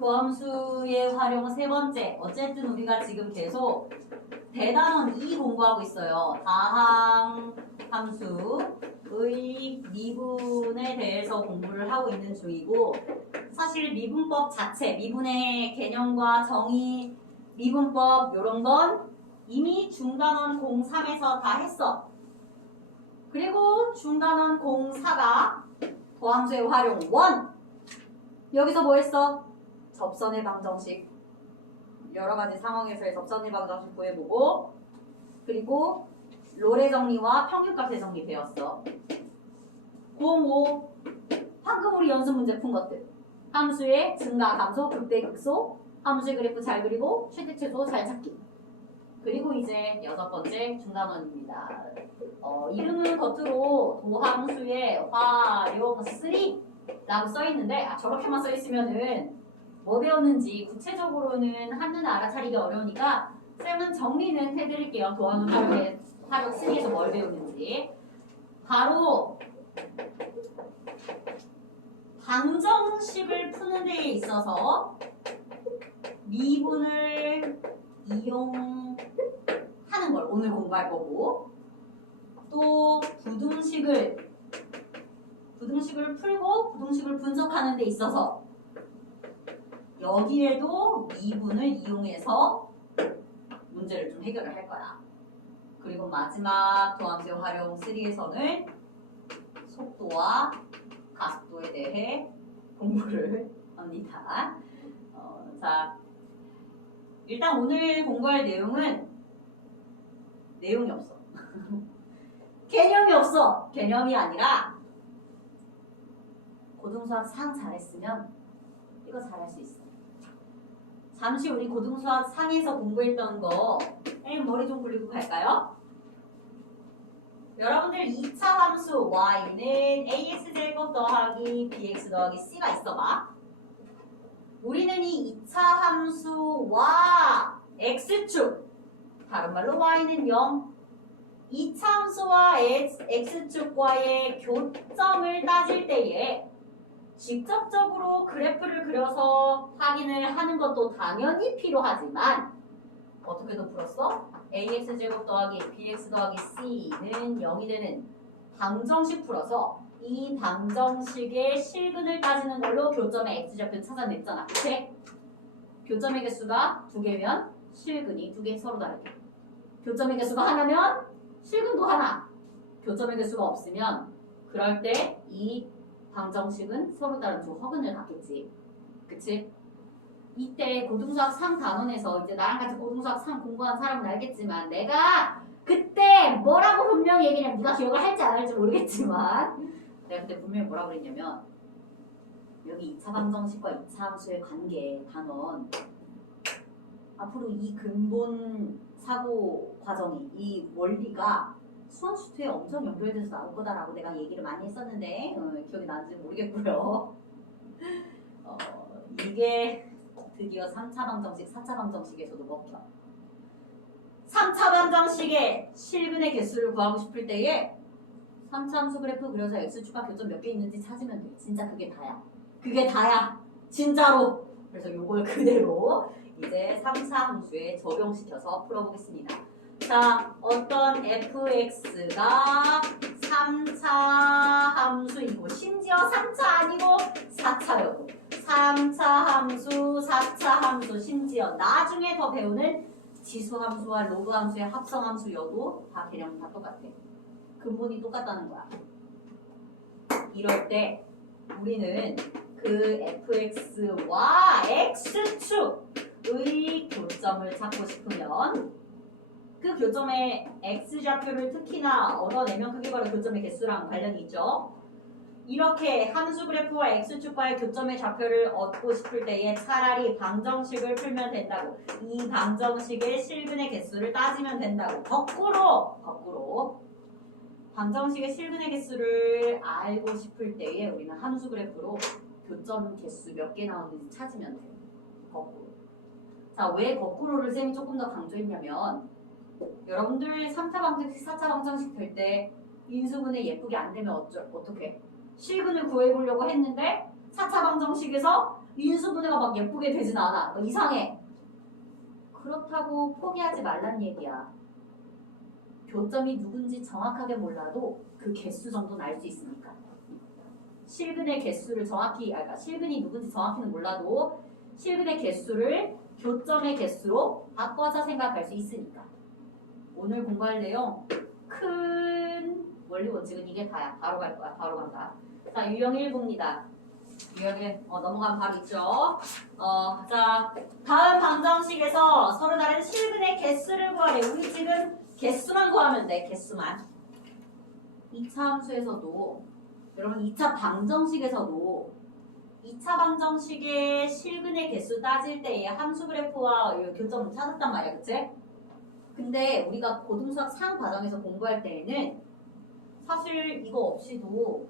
도함수의 활용 세 번째. 어쨌든 우리가 지금 계속 대단원 2 공부하고 있어요. 다항 함수의 미분에 대해서 공부를 하고 있는 중이고 사실 미분법 자체, 미분의 개념과 정의, 미분법 이런 건 이미 중단원 03에서 다 했어. 그리고 중단원 04가 도함수의 활용 1 여기서 뭐 했어? 접선의 방정식. 여러 가지 상황에서의 접선의 방정식 구해보고 그리고 롤의 정리와 평균값의 정리 배웠어. 05 방금 우리 연습 문제 푼 것들. 함수의 증가 감소 극대 극소. 함수의 그래프 잘 그리고 최대 최소 잘 찾기. 그리고 이제 여섯 번째 중단원입니다. 어, 이름은 겉으로 도함수의 활용 3 라고 써있는데 아, 저렇게만 써있으면은 뭐 배웠는지 구체적으로는 한눈에 알아차리기 어려우니까 쌤은 정리는 해드릴게요. 도함수 활용의 활용 3에서 뭘 배웠는지 바로 방정식을 푸는 데에 있어서 미분을 이용하는 걸 오늘 공부할 거고 또 부등식을 부등식을 풀고 부등식을 분석하는 데 있어서 여기에도 미분을 이용해서 문제를 좀 해결을 할 거야. 그리고 마지막 도함수 활용 3에서는 속도와 가속도에 대해 공부를 합니다. 어, 자, 일단 오늘 공부할 내용은 내용이 없어. 개념이 없어. 개념이 아니라 고등수학 상 잘했으면 이거 잘할 수 있어. 잠시 우리 고등수학 상에서 공부했던 거 에, 머리 좀 굴리고 갈까요? 여러분들 2차 함수 y는 ax 제곱 더하기 bx 더하기 c가 있어봐. 우리는 이 2차 함수와 x축 다른 말로 y는 0 2차 함수와 x축과의 교점을 따질 때에 직접적으로 그래프를 그려서 확인을 하는 것도 당연히 필요하지만 어떻게도 풀었어? ax 제곱 더하기 bx 더하기 c는 0이 되는 방정식 풀어서 이 방정식의 실근을 따지는 걸로 교점의 x좌표 찾아냈잖아. 그치? 교점의 개수가 두 개면 실근이 두 개 서로 다르게. 교점의 개수가 하나면 실근도 하나. 교점의 개수가 없으면 그럴 때 이 방정식은 서로 다른 두 허근을 갖겠지. 그치? 이때 고등수학 상 단원에서 이제 나랑 같이 고등수학 상 공부한 사람은 알겠지만 내가 그때 뭐라고 분명히 얘기했냐면 네가 기억을 할지 안 할지 모르겠지만 내가 그때 분명히 뭐라고 그랬냐면 여기 2차 방정식과 2차 함수의 관계 단원 앞으로 이 근본 사고 과정이 이 원리가 수투에 엄청 연결돼서 나올 거다라고 내가 얘기를 많이 했었는데 어, 기억이 나는지 모르겠고요. 어, 이게 드디어 3차 방정식, 4차 방정식에서도 먹혀. 3차 방정식의 실근의 개수를 구하고 싶을 때에 3차 함수 그래프 그려서 x축과 교점 몇 개 있는지 찾으면 돼. 진짜 그게 다야. 그게 다야. 진짜로. 그래서 요걸 그대로 이제 3차 함수에 적용시켜서 풀어보겠습니다. 자, 어떤 fx가 3차 함수이고 심지어 3차 아니고 4차여도 3차 함수, 4차 함수 심지어 나중에 더 배우는 지수 함수와 로그 함수의 합성 함수여도 다 개념 다 똑같아. 근본이 똑같다는 거야. 이럴 때 우리는 그 fx와 x축의 교점을 찾고 싶으면 그 교점의 x좌표를 특히나 얻어내면 그게 바로 교점의 개수랑 관련이 있죠. 이렇게 함수 그래프와 x축과의 교점의 좌표를 얻고 싶을 때에 차라리 방정식을 풀면 된다고. 이 방정식의 실근의 개수를 따지면 된다고. 거꾸로, 거꾸로. 방정식의 실근의 개수를 알고 싶을 때에 우리는 함수 그래프로 교점 개수 몇 개 나오는지 찾으면 돼. 거꾸로. 자, 왜 거꾸로를 쌤이 조금 더 강조했냐면 여러분들 3차 방정식, 4차 방정식 될 때 인수분해 예쁘게 안 되면 어쩌, 어떻게? 실근을 구해보려고 했는데 4차 방정식에서 인수분해가 막 예쁘게 되진 않아. 뭐 이상해. 그렇다고 포기하지 말란 얘기야. 교점이 누군지 정확하게 몰라도 그 개수 정도는 알 수 있으니까. 실근의 개수를 정확히, 아, 그러니까 실근이 누군지 정확히는 몰라도 실근의 개수를 교점의 개수로 바꿔서 생각할 수 있으니까. 오늘 공부할 내용 큰 원리 원칙은 이게 다야. 바로 갈 거야. 바로 간다. 자, 유형 1부입니다. 유형 1 어, 넘어가면 바로 있죠. 어, 자, 다음 방정식에서 서로 다른 실근의 개수를 구하래. 우리 지금 개수만 구하면 돼. 개수만. 2차 함수에서도 여러분 2차 방정식에서도 2차 방정식의 실근의 개수 따질 때의 함수 그래프와 이 교점을 찾았단 말이야. 그치? 근데 우리가 고등수학 상 과정에서 공부할 때에는 사실 이거 없이도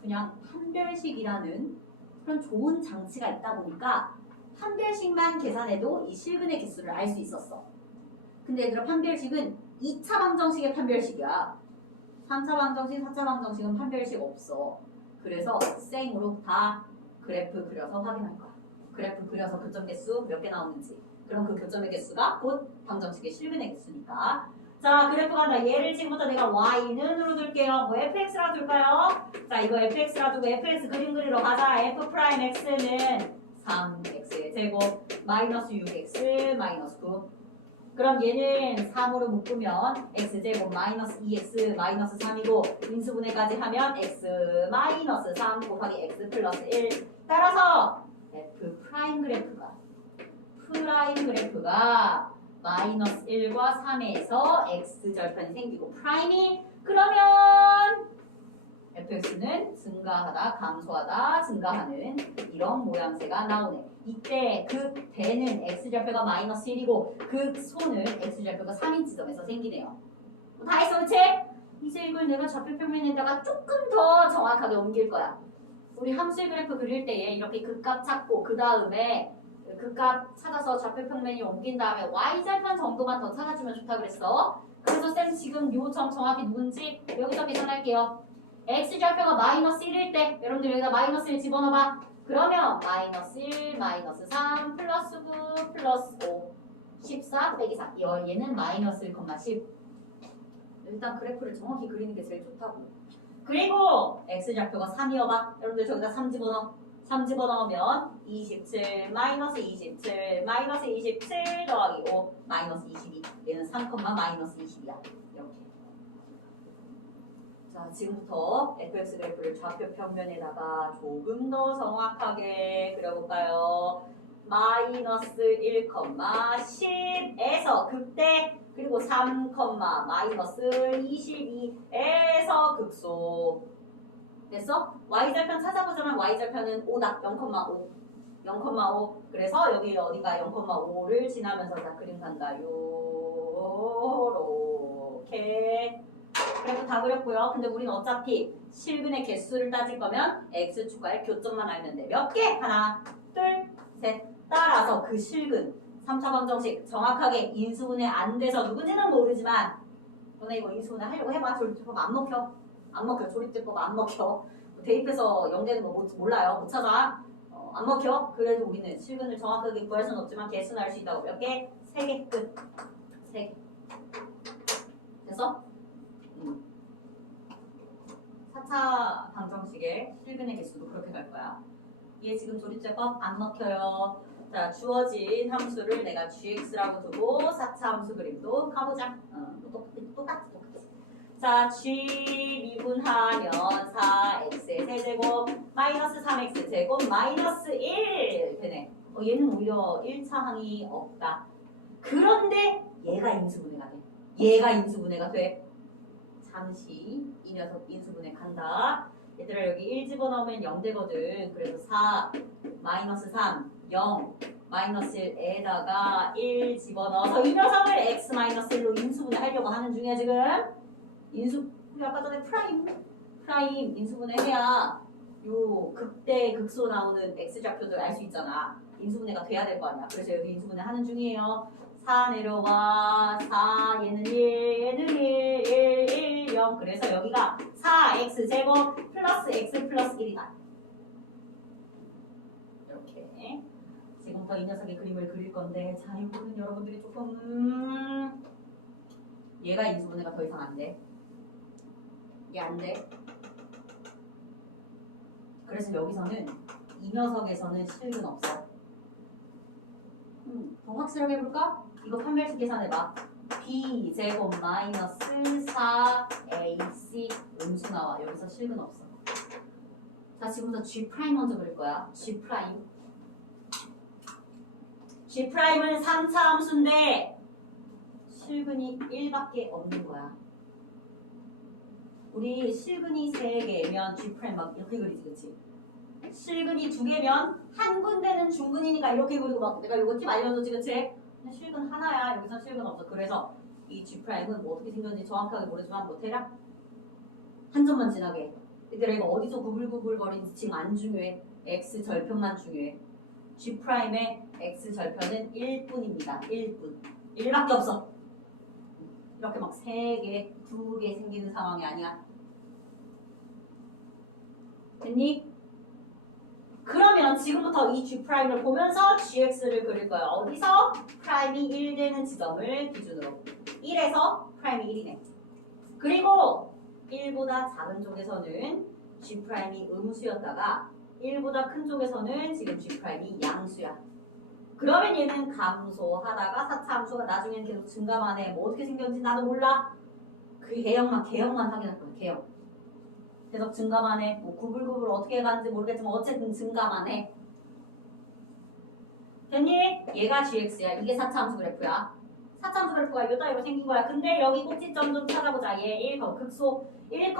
그냥 판별식이라는 그런 좋은 장치가 있다 보니까 판별식만 계산해도 이 실근의 개수를 알 수 있었어. 근데 얘들아 판별식은 2차 방정식의 판별식이야. 3차 방정식, 4차 방정식은 판별식 없어. 그래서 생으로 다 그래프 그려서 확인할 거야. 그래프 그려서 교점 개수 몇 개 나오는지. 그럼 그 교점의 개수가 곧 방정식의 실근의 개수니까. 자, 그래프 간다. 얘를 지금부터 내가 y는 으로 둘게요. 뭐 fx라 둘까요? 자, 이거 fx라 두고 fx 그림 그리러 가자. f 프라임 x는 3x의 제곱 마이너스 6x 마이너스 9. 그럼 얘는 3으로 묶으면 x제곱 마이너스 2x 마이너스 3이고 인수분해까지 하면 x 마이너스 3 곱하기 x 플러스 1 따라서 f 프라임 그래프가 프라임 그래프가 마이너스 1과 3에서 x 절편이 생기고 프라임이 그러면 fx는 증가하다 감소하다 증가하는 이런 모양새가 나오네. 이때 극 대는 x절표가 마이너스 1이고 극 소는 x절표가 3인 지점에서 생기네요. 뭐다 했어 그치? 이제 이걸 내가 좌표 평면에다가 조금 더 정확하게 옮길 거야. 우리 함수의 그래프 그릴 때에 이렇게 극값 찾고 그 다음에 극값 찾아서 좌표 평면이 옮긴 다음에 y절편 정도만 더 찾아주면 좋다 그랬어. 그래서 쌤 지금 요점 정확히 누군지 여기서 계산할게요. x절표가 마이너스 1일 때 여러분들 여기다 마이너스 1 집어넣어봐. 그러면 마이너스 1, 마이너스 3, 플러스 9, 플러스 5, 14 빼기 4. 여, 얘는 마이너스 1,10. 일단 그래프를 정확히 그리는 게 제일 좋다고. 그리고 x좌표가 3이어봐. 여러분들 저기다 3 집어넣어. 3 집어넣으면 27, 마이너스 27, 마이너스 27 더하기 5, 마이너스 22. 얘는 3, 마이너스 20이야. 이렇게. 자, 지금부터 fx 그래프를 좌표 평면에다가 조금 더 정확하게 그려볼까요? 마이너스 1, 10에서 극대 그리고 3, 마이너스 22에서 극소 됐어? y절편 찾아보자면 y절편은 5다 0,5 0,5 그래서 여기 어디가 0,5를 지나면서 자 그림 간다 요렇게 그래서 다 그렸고요. 근데 우리는 어차피 실근의 개수를 따질 거면 x축과의 교점만 알면 돼. 몇 개? 하나, 둘, 셋. 따라서 그 실근 3차 방정식 정확하게 인수분해 안 돼서 누군지는 모르지만 너네 이거 인수분해 하려고 해봐. 조립제법 안 먹혀. 안 먹혀. 조립제법 안 먹혀. 대입해서 0되는 거 못- 몰라요. 못 찾아. 어, 안 먹혀. 그래도 우리는 실근을 정확하게 구할 수는 없지만 개수는 알 수 있다고. 몇 개? 세 개 끝. 세 개. 됐어? 4차 방정식의 실근의 개수도 그렇게 갈 거야. 얘 지금 조립제법 안 먹혀요. 자, 주어진 함수를 내가 gx라고 두고 4차 함수 그림도 가보자. 어, 똑같이, 똑같이, 똑같이. 자, g 미분하면 4x의 세제곱 마이너스 3x 제곱 마이너스 1 되네. 어, 얘는 오히려 1차 항이 없다. 그런데 얘가 인수분해가 돼. 얘가 인수분해가 돼. 잠시 이 녀석 인수분해 간다. 얘들아 여기 1 집어넣으면 0 되거든. 그래서 4 마이너스 3 0 마이너스 1에다가 1 집어넣어서 이 녀석을 x 마이너스 1로 인수분해 하려고 하는 중이야 지금. 인수 아까 전에 프라임 프라임 인수분해 해야 요 극대 극소 나오는 x 좌표들 알 수 있잖아. 인수분해가 돼야 될 거 아니야. 그래서 여기 인수분해 하는 중이에요. 4 내려와 4 얘는 1 얘는 1 1 1 0 그래서 여기가 4x 제곱 플러스 x 플러스 1이다 이렇게 지금부터 이 녀석의 그림을 그릴 건데 자 이거는 여러분들이 조금 음... 얘가 인수분해가 더 이상 안 돼. 이게 안 돼. 그래서 여기서는 이 녀석에서는 실근 없어. 음, 더 확실하게 해볼까? 이거 판별식 계산해봐. b 제곱 마이너스 4ac 음수 나와. 여기서 실근 없어. 자 지금부터 g 프라임 먼저 그릴 거야. g 프라임. g 프라임은 3차 함수인데 실근이 1밖에 없는 거야. 우리 실근이 3개면 G 프라임 막 이렇게 그리지 그치? 실근이 2개면 한 군데는 중근이니까 이렇게 그리고 막 내가 이거 팁 알려줬지 그치? 근데 실근 하나야. 여기서 실근 없어. 그래서 이 G 프라임은 뭐 어떻게 생겼는지 정확하게 모르지만 뭐 대략 한 점만 지나게. 얘들아 이거 어디서 구불구불거리는지 지금 안 중요해. X 절편만 중요해. G 프라임의 X 절편은 1분입니다. 1분 1밖에 없어 이렇게 막 3개, 2개 생기는 상황이 아니야. 됐니? 그러면 지금부터 이 G 프라임을 보면서 GX를 그릴 거예요. 어디서? 프라임이 1 되는 지점을 기준으로. 1에서 프라임이 1이네. 그리고 1보다 작은 쪽에서는 G 프라임이 음수였다가 1보다 큰 쪽에서는 지금 G 프라임이 양수야. 그러면 얘는 감소하다가 4차 함수가 나중에는 계속 증가만 해. 뭐 어떻게 생겼는지 나도 몰라. 그 개형만 개형만 확인할 거야. 개형. 계속 증가만 해. 뭐 구불구불 어떻게 가는지 모르겠지만 어쨌든 증가만 해. 됐니? 얘가 gx야. 이게 4차 함수 그래프야. 4차 함수 그래프가 이거 따위로 생긴 거야. 근데 여기 꼭지점 좀 찾아보자. 얘 1, 극소 1,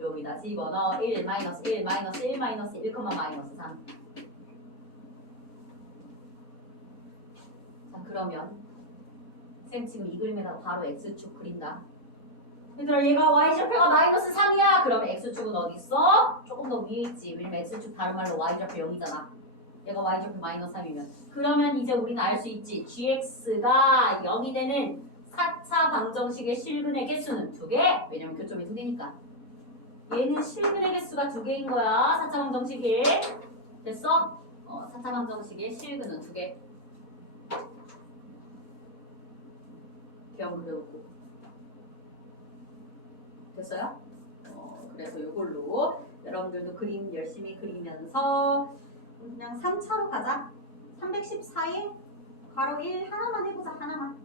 여기다 집어넣어. 1, 마이너스 1, 마이너스 1, 마이너스 1, 마이너스 3. 자 그러면 쌤 지금 이 그림에다 바로 x축 그린다. 얘들아 얘가 y좌표가 마이너스 3이야. 그러면 x축은 어디 있어? 조금 더 위에 있지. 왜냐면 x축 다른 말로 y좌표 0이잖아. 얘가 y좌표 마이너스 3이면 그러면 이제 우리는 알 수 있지. gx가 0이 되는 4차 방정식의 실근의 개수는 2개. 왜냐면 교점이 2개니까. 얘는 실근의 개수가 2개인 거야. 4차 방정식이. 됐어? 어, 4차 방정식의 실근은 2개. 병 그려놓고. 됐어요? 어, 그래서 이걸로 여러분들도 그림 열심히 그리면서 그냥 3차로 가자. 314에 가로 1 하나만 해보자 하나만.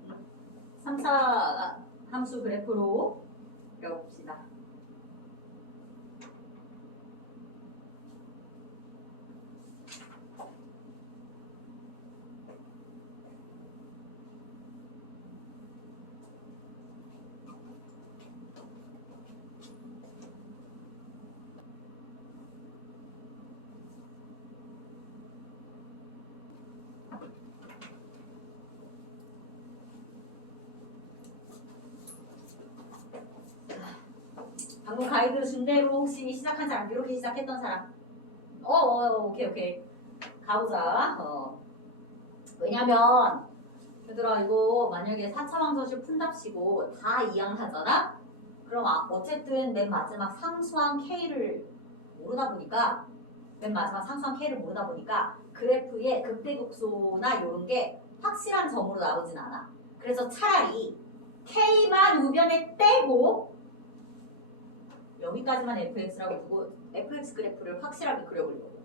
3차 함수 그래프로 그려봅시다 방금 가이드 준 대로 혹시 시작한 사람 이렇게 시작했던 사람? 어, 어 오케이 오케이. 가보자. 어. 왜냐면 얘들아 이거 만약에 4차 방정식 푼답시고 다 이양하잖아? 그럼 아, 어쨌든 맨 마지막 상수항 K를 모르다 보니까 맨 마지막 상수항 K를 모르다 보니까 그래프의 극대극소나 이런 게 확실한 점으로 나오진 않아. 그래서 차라리 K만 우변에 떼고 여기까지만 fx라고 두고 fx 그래프를 확실하게 그려보려고.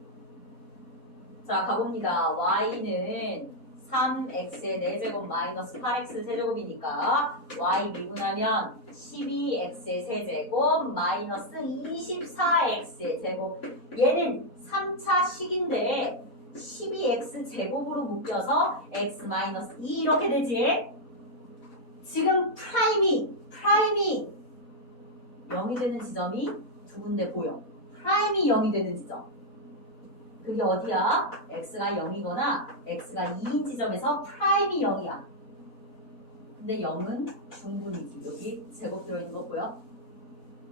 자, 가봅니다. y는 3x의 4제곱 마이너스 8x 세제곱이니까 y 미분하면 12x의 세제곱 마이너스 24x의 제곱 얘는 3차 식인데 12x 제곱으로 묶여서 x 마이너스 2 이렇게 되지 지금 프라임이 프라임이 0이 되는 지점이 두 군데 보여. 프라임이 0이 되는 지점. 그게 어디야? x가 0이거나 x가 2인 지점에서 프라임이 0이야. 근데 0은 중분이지. 여기 제곱 들어있는 거 보여?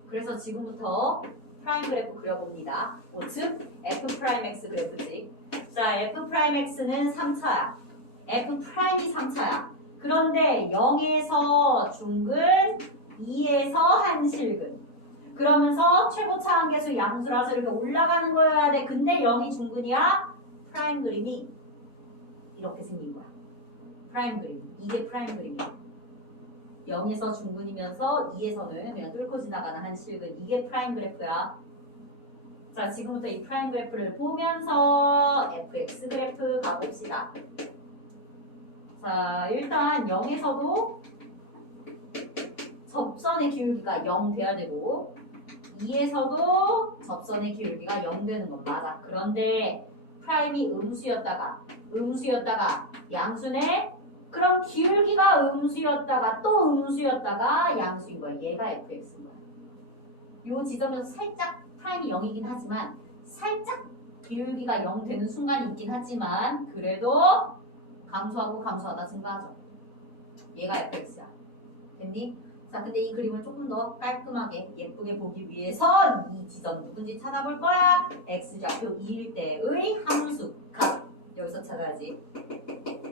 그래서 지금부터 프라임 그래프 그려봅니다. 어, 즉 f 프라임 x 그래프지. 자, f 프라임 x는 3차야. f 프라임이 3차야. 그런데 0에서 중근, 2에서 한실근. 그러면서 최고차 한계수 양수라서 이렇게 올라가는 거여야 돼. 근데 0이 중근이야. 프라임 그림이 이렇게 생긴 거야. 프라임 그림. 이게 프라임 그림이야. 0에서 중근이면서 2에서는 그냥 뚫고 지나가는 한 실근. 이게 프라임 그래프야. 자, 지금부터 이 프라임 그래프를 보면서 fx 그래프 가봅시다. 자, 일단 0에서도 접선의 기울기가 0 돼야 되고 2에서도 접선의 기울기가 0 되는 건 맞아. 그런데 프라임이 음수였다가 음수였다가 양수네? 그럼 기울기가 음수였다가 또 음수였다가 양수인 거야. 얘가 fx인 거야. 요 지점에서 살짝 프라임이 0이긴 하지만 살짝 기울기가 0 되는 순간이 있긴 하지만 그래도 감소하고 감소하다 증가하죠. 얘가 fx야. 됐니? 자, 근데 이 그림을 조금 더 깔끔하게 예쁘게 보기 위해서 이 지점 누군지 찾아볼 거야. x좌표 2일 때의 함수 값. 여기서 찾아야지.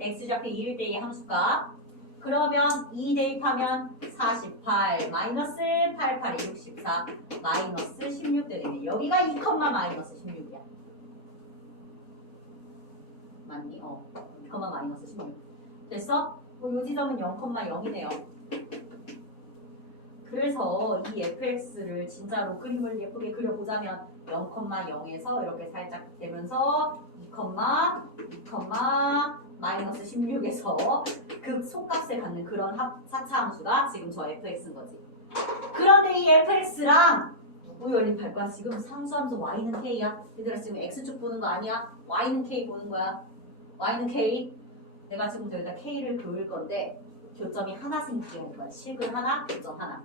x좌표 2일 때의 함수 값. 그러면 2 대입하면 48 마이너스 88이 64 마이너스 16 되겠네. 여기가 2, 마이너스 16이야. 맞니? 어. 2, 마이너스 16. 됐어? 뭐, 요 지점은 0,0이네요. 그래서 이 fx를 진짜로 그림을 예쁘게 그려보자면 0,0에서 이렇게 살짝 되면서 2, 2, 마이너스 16에서 그 속값을 갖는 그런 합, 4차 함수가 지금 저 fx인 거지. 그런데 이 fx랑 누구 연립할 거야? 지금 상수함수 y는 k야. 얘들아 지금 x축 보는 거 아니야? y는 k 보는 거야. y는 k. 내가 지금 여기다 k를 그을 건데 교점이 하나 생기게 할 거야. 실근 하나, 교점 하나.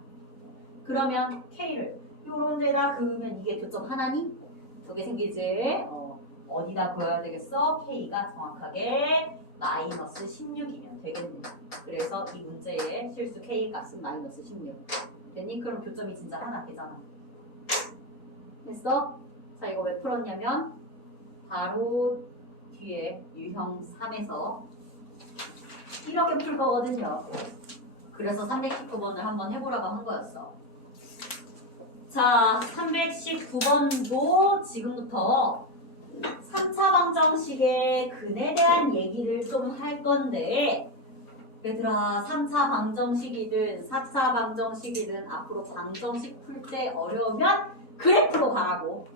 그러면 K를 요런 데다 그으면 이게 교점 하나니? 두개 생기지? 어, 어디다 그어야 되겠어? K가 정확하게 마이너스 16이면 되겠네. 그래서 이 문제의 실수 K 값은 마이너스 16. 됐니? 그럼 교점이 진짜 하나 되잖아. 됐어? 자, 이거 왜 풀었냐면 바로 뒤에 유형 3에서 이렇게 풀 거거든요. 그래서 319번을 한번 해보라고 한 거였어. 자, 319번도 지금부터 3차 방정식의 근에 대한 얘기를 좀 할 건데 얘들아 3차 방정식이든 4차 방정식이든 앞으로 방정식 풀 때 어려우면 그래프로 가라고.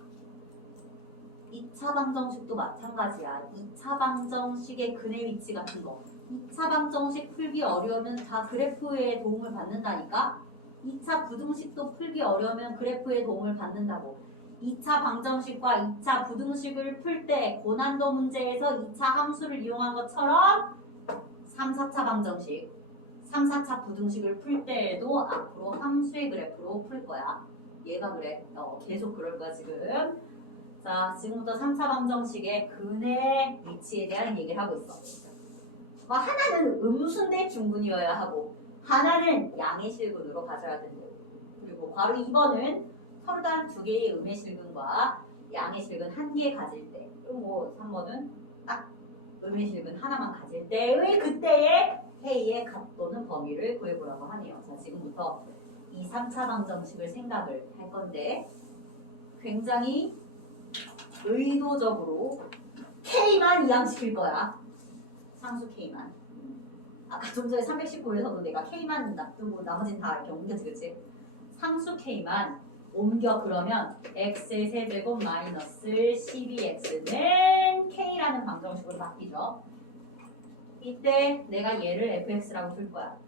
2차 방정식도 마찬가지야. 2차 방정식의 근의 위치 같은 거. 2차 방정식 풀기 어려우면 다 그래프의 도움을 받는다니까 2차 부등식도 풀기 어려우면 그래프의 도움을 받는다고. 2차 방정식과 2차 부등식을 풀 때 고난도 문제에서 2차 함수를 이용한 것처럼 3, 4차 방정식, 3, 4차 부등식을 풀 때에도 앞으로 함수의 그래프로 풀 거야. 얘가 그래. 어, 계속 그럴 거야 지금. 자, 지금부터 3차 방정식의 근의 위치에 대한 얘기를 하고 있어. 뭐 하나는 음수인데 중근이어야 하고 하나는 양의 실근으로 가져야 된대요. 그리고 바로 2번은 서로 다른 두 개의 음의 실근과 양의 실근 한 개 가질 때 그리고 뭐 3번은 딱 음의 실근 하나만 가질 때의 그때의 K의 값 또는 범위를 구해보라고 하네요. 자 지금부터 이 3차 방정식을 생각을 할 건데 굉장히 의도적으로 K만 이항시킬 거야. 상수 K만. 아까 좀 전에 319에서도 내가 K만 놔두고 나머지는 다 이렇게 옮겨지 그치? 상수 K만 옮겨 그러면 x의 세제곱 마이너스 12x는 K라는 방정식으로 바뀌죠. 이때 내가 얘를 fx라고 둘 거야.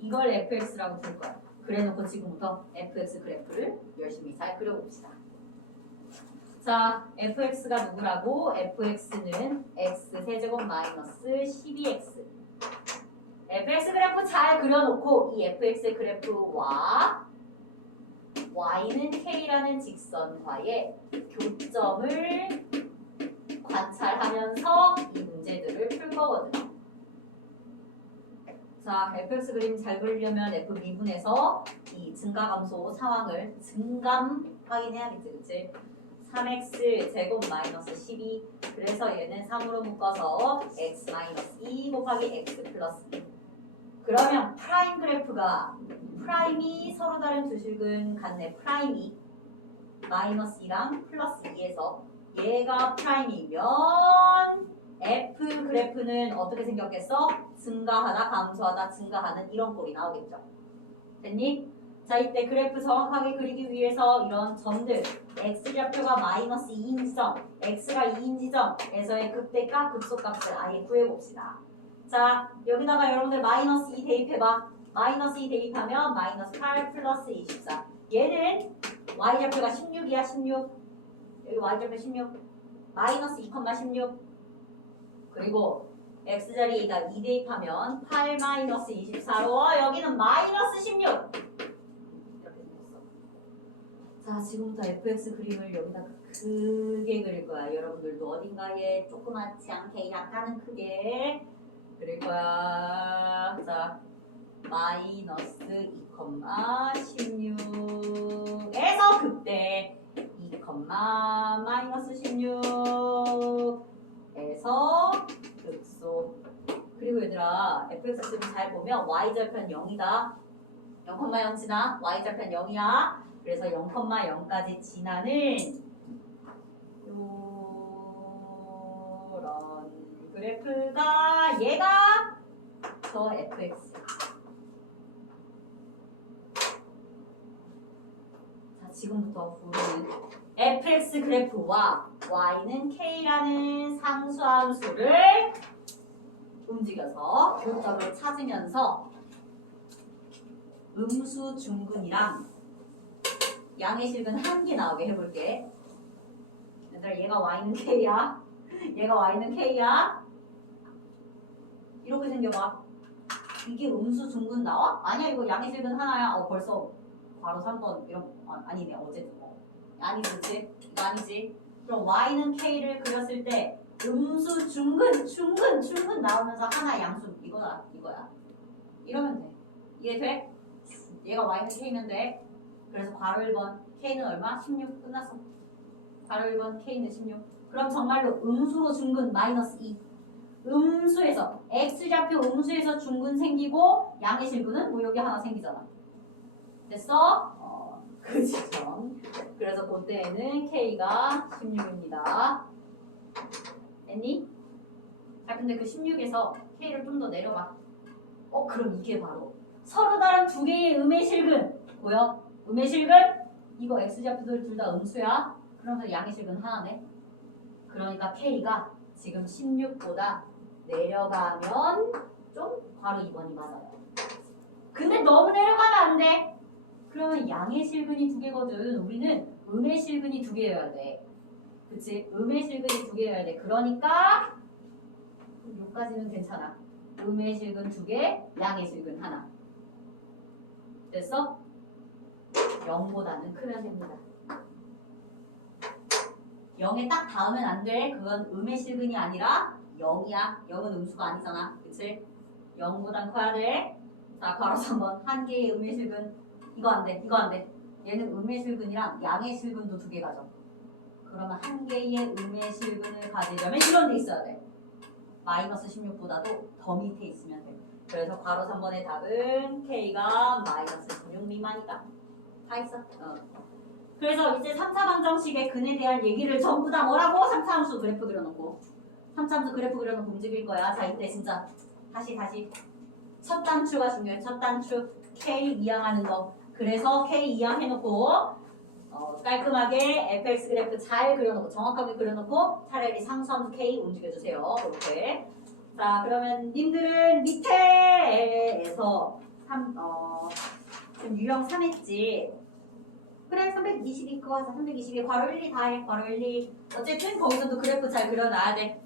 이걸 fx라고 둘 거야. 그래놓고 지금부터 fx 그래프를 열심히 잘 그려봅시다. 자, fx가 누구라고? fx는 x 세제곱 마이너스 12x fx 그래프 잘 그려놓고 이 fx 그래프와 y는 k라는 직선과의 교점을 관찰하면서 이 문제들을 풀 거거든요. 자, fx 그림 잘 그리려면 f 미분에서 이 증가 감소 상황을 증감 확인해야겠지, 그치? 3x 제곱 마이너스 12 그래서 얘는 3으로 묶어서 x 마이너스 2 곱하기 x 플러스 2 그러면 프라임 그래프가 프라임이 서로 다른 두 식은 같네 프라임이 마이너스 2랑 플러스 2에서 얘가 프라임이면 F 그래프는 어떻게 생겼겠어? 증가하다, 감소하다, 증가하는 이런 꼴이 나오겠죠. 됐니? 자, 이때 그래프 정확하게 그리기 위해서 이런 점들 x좌표가 마이너스 2인 지점, x가 2인 지점에서의 극대값, 극소값을 아예 구해봅시다. 자, 여기다가 여러분들 마이너스 2 대입해봐. 마이너스 2 대입하면 마이너스 8 플러스 24. 얘는 y좌표가 16이야, 16. 여기 y좌표 16. 마이너스 2,16. 그리고 x자리에다 2 대입하면 8 마이너스 24로 여기는 마이너스 16. 자, 지금부터 fx 그림을 여기다 크게 그릴 거야. 여러분들도 어딘가에 조그맣지 않게 약간은 크게 그릴 거야. 자, 마이너스 2,16에서 그때 2, 마이너스 16에서 극소 그리고 얘들아 fx를 잘 보면 y절편 0이다 0,0 지나 y절편 0이야 그래서 0,0까지 지나는 요런 그래프가 얘가 저 fx. 자 지금부터 우리는 fx 그래프와 y는 k라는 상수함수를 움직여서 교점을 찾으면서 음수 중근이랑 양의 실근 한 개 나오게 해볼게. 얘들아 얘가 y는 k야. 얘가 y는 k야. 이렇게 생겨봐. 이게 음수 중근 나와? 아니야 이거 양의 실근 하나야. 어 벌써 바로 3번 이런 아, 아니네 어쨌든 어. 아니지 그치? 이거 아니지. 그럼 y는 k를 그렸을 때 음수 중근 중근 중근 나오면서 하나 양수 이거다 이거야. 이러면 돼. 이해 돼? 얘가 y는 k면 돼. 그래서 괄호 1번 k는 얼마? 16 끝났어. 괄호 1번 k는 16. 그럼 정말로 음수로 중근 마이너스 2. 음수에서 x좌표 음수에서 중근 생기고 양의 실근은 뭐 여기 하나 생기잖아. 됐어? 어, 그 지점. 그래서 그때에는 k가 16입니다. 됐니? 자, 근데 그 16에서 k를 좀 더 내려봐. 어, 그럼 이게 바로 서로 다른 두 개의 음의 실근. 보여? 음의 실근? 이거 x좌표들 둘 다 음수야. 그러면서 양의 실근 하나네. 그러니까 k가 지금 16보다 내려가면 좀 바로 2번이 맞아요. 근데 너무 내려가면 안 돼. 그러면 양의 실근이 두 개거든. 우리는 음의 실근이 두 개여야 돼. 그치? 음의 실근이 두 개여야 돼. 그러니까 여기까지는 괜찮아. 음의 실근 두 개, 양의 실근 하나. 됐어? 0보다는 크면 됩니다. 0에 딱 닿으면 안 돼. 그건 음의 실근이 아니라 0이야. 0은 음수가 아니잖아. 그치? 0보단 커야 돼. 자, 걸어서 한번 한 개의 음의 실근. 이거 안 돼. 이거 안 돼. 얘는 음의 실근이랑 양의 실근도 두 개 가져. 그러면 한 개의 음의 실근을 가지려면 이런 데 있어야 돼. 마이너스 16보다도 더 밑에 있으면 돼. 그래서 괄호 3번의 답은 K가 마이너스 16 미만이다. 다 있어. 어. 그래서 이제 3차 방정식의 근에 대한 얘기를 전부 다 뭐라고? 3차 함수 그래프 그려놓고 3차 함수 그래프 그려놓고 움직일 거야. 자 이때 진짜 다시 다시 첫 단추가 중요해. 첫 단추 K 이항하는 거. 그래서 K 이항 해놓고 어, 깔끔하게 fx 그래프 잘 그려놓고 정확하게 그려놓고 차라리 상수함수 K 움직여주세요. 이렇게. 자 그러면 님들은 밑에에서 3, 어, 지금 유형 3 했지. 그래 322 그거 하자 322 괄호 1, 2다 해. 괄호 1, 2 어쨌든 거기서도 그래프 잘 그려놔야 돼.